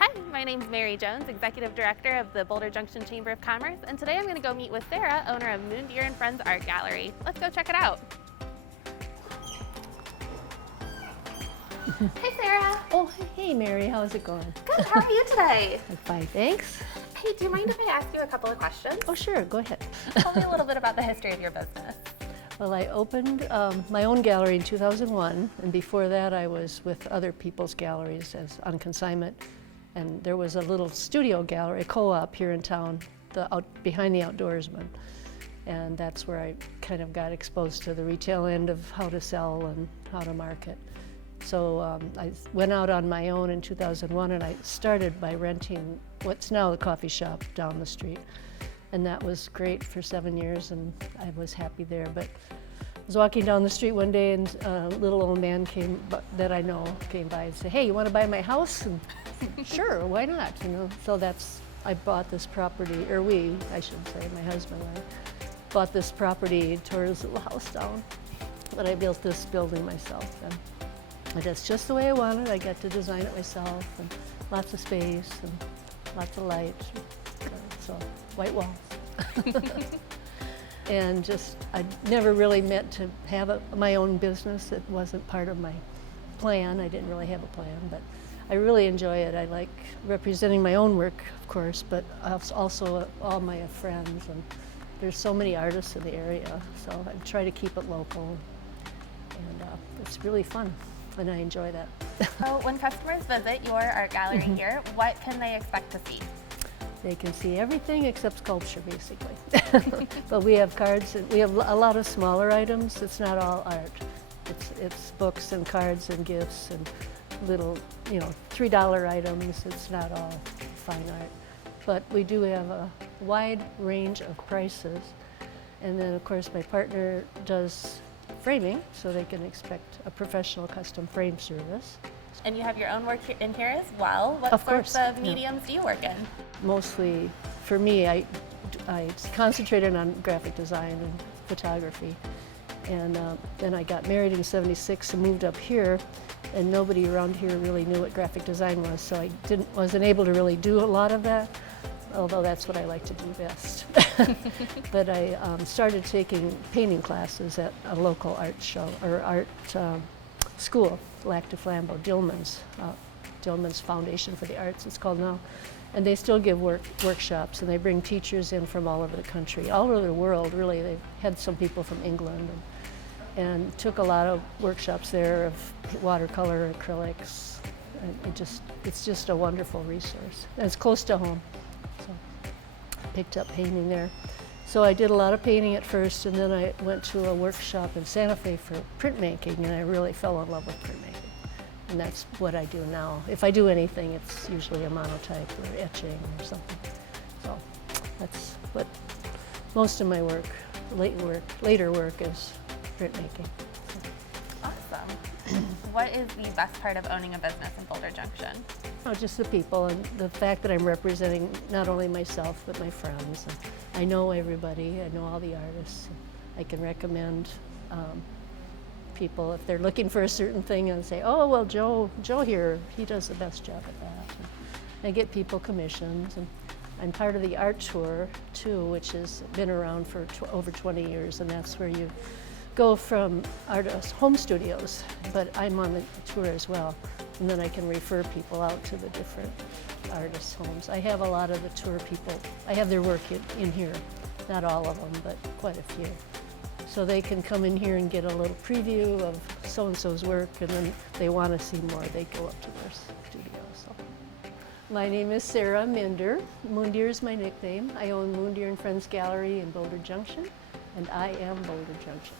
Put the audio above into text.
Hi, my name's Mary Jones, Executive Director of the Boulder Junction Chamber of Commerce, and today I'm going to go meet with Sarah, owner of Moondeer Friends Art Gallery. Let's go check it out. Hey Sarah. Oh, hey Mary, how's it going? Good, how are you today? I'm fine, thanks. Hey, do you mind if I ask you a couple of questions? Oh sure, go ahead. Tell me a little bit about the history of your business. Well, I opened my own gallery in 2001, and before that I was with other people's galleries as on consignment. And there was a little studio gallery, a co-op here in town, behind the Outdoorsman. And that's where I kind of got exposed to the retail end of how to sell and how to market. So I went out on my own in 2001, and I started by renting what's now the coffee shop down the street. And that was great for 7 years, and I was happy there. But I was walking down the street one day, and a little old man that I know came by and said, "Hey, you want to buy my house?" And I said, "Sure, why not?" You know. So I bought this property, or I should say, my husband and I bought this property, tore his little house down, but I built this building myself, and that's just the way I wanted. I got to design it myself, and lots of space and lots of light, so white walls. And I never really meant to have my own business. It wasn't part of my plan. I didn't really have a plan, but I really enjoy it. I like representing my own work, of course, but also all my friends. And there's so many artists in the area, so I try to keep it local. And it's really fun, and I enjoy that. So when customers visit your art gallery here, what can they expect to see? They can see everything except sculpture, basically. But we have cards, and we have a lot of smaller items. It's not all art. It's books and cards and gifts and little, $3 items. It's not all fine art. But we do have a wide range of prices. And then, of course, my partner does framing, so they can expect a professional custom frame service. And you have your own work in here as well. What sorts of mediums do you work in? Mostly, for me, I concentrated on graphic design and photography. And then I got married in '76 and moved up here, and nobody around here really knew what graphic design was, so I wasn't able to really do a lot of that, although that's what I like to do best. But I started taking painting classes at a local art show, or art school, Lac du Flambeau, Dillman's Foundation for the Arts, it's called now. And they still give workshops, and they bring teachers in from all over the country, all over the world, really. They've had some people from England, and took a lot of workshops there of watercolor, acrylics. And it's just a wonderful resource. And it's close to home, so I picked up painting there. So I did a lot of painting at first, and then I went to a workshop in Santa Fe for printmaking, and I really fell in love with printmaking. And that's what I do now. If I do anything, it's usually a monotype or etching or something. So that's what most of my later work is, printmaking. Awesome. What is the best part of owning a business in Boulder Junction? Oh, just the people, and the fact that I'm representing not only myself, but my friends. And I know everybody, I know all the artists. I can recommend people if they're looking for a certain thing, and say, "Oh, well, Joe here, he does the best job at that." And I get people commissions, and I'm part of the art tour too, which has been around for over 20 years, and that's where you go from artists' home studios, but I'm on the tour as well, and then I can refer people out to the different artists' homes. I have a lot of the tour people, I have their work in here, not all of them, but quite a few. So they can come in here and get a little preview of so-and-so's work, and then they want to see more, they go up to their studio. So. My name is Sarah Minder. Moondeer is my nickname. I own Moondeer Friends Gallery in Boulder Junction, and I am Boulder Junction.